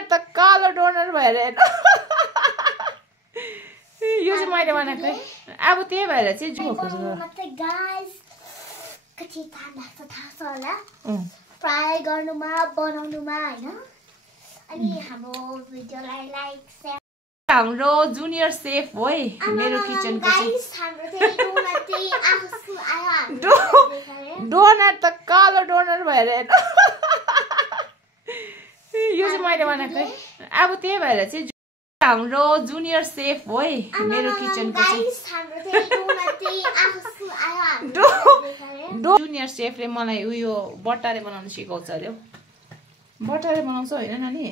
doughnut त कालो doughnut भएर हेर्नु यो चाहिँ मैले बनाएको अब त्यही भएर चाहिँ जो गाइस कति टाइम लाग्छ थाहा छ होला फ्राई गर्नुमा बनाउनुमा हैन अनि हाम्रो भिडियोलाई लाइक शेयर हाम्रो जुनियर सेफ हो है मेरो किचनको गाइस हाम्रो चाहिँ डोनट चाहिँ आफू आयो डोनट त कालो डोनट भएर हेर्नु यो चाहिँ मैले बनाएको अब त्यही भएर चाहिँ हाम्रो जुनियर सेफ हो है मेरो किचनको जुनियर सेफले मलाई उयो बट्टारे बनाउन सिकाउँछ अरे बट्टारे बनाउँछ होइन नानी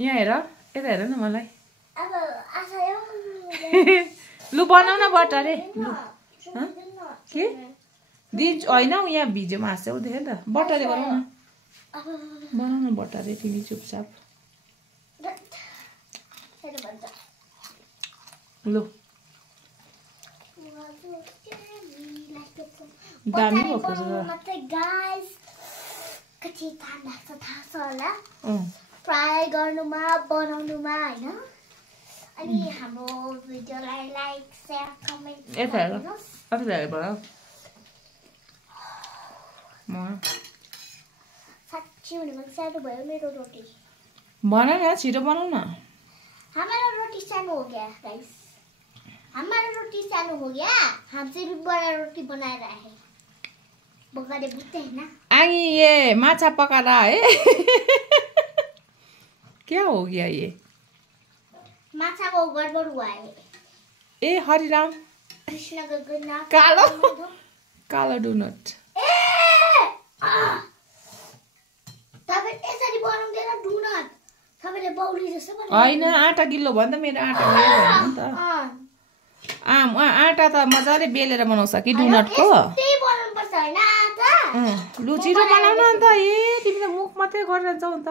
यहाँ हेर यता हेर न मलाई लु बनाउ न बट्टारे के दिन्छु होइन यहाँ भिडियोमा हाँस्छौ देख त बट्टारे बनाउ न बट्टारे तिमी चुपचाप लु दामी भएको छ गाइस कति टाइम लाग्छ थाहा छ होला फ्राई गर्नुमा बनाउनुमा हैन अनि हाम्रो भिडियोलाई लाइक शेयर कमेन्ट गर्नुहोस् साच्चै भने सानो भयो मेरो रोटी बना न छिटो बनाऊ न हमारा रोटी सानो हो गया गाइस हमारा रोटी सानो हो गया हमसे भी बड़ा रोटी बना रहा है बगारे बुझते हैं ना आगी ये माछा पका रहा है क्या हो गया ये माछा को गड़बड़ हुआ है ए हरिराम कृष्ण गगना कालो कालो डोनट तपाईं यसरी बनाउँदैन डोनट तपाईले बौली जस्तो बनाउनु हैन आटा गिल्लो भन्दा मेरो आटा गयो नि त आटा त मजाले बेलेर बनाउँछ कि डोनटको त्यही बनाउनु पर्छ हैन आटा लु छिटो बनाउन अन्त ए तिमीले मुख मात्रै गरेर जाऊ त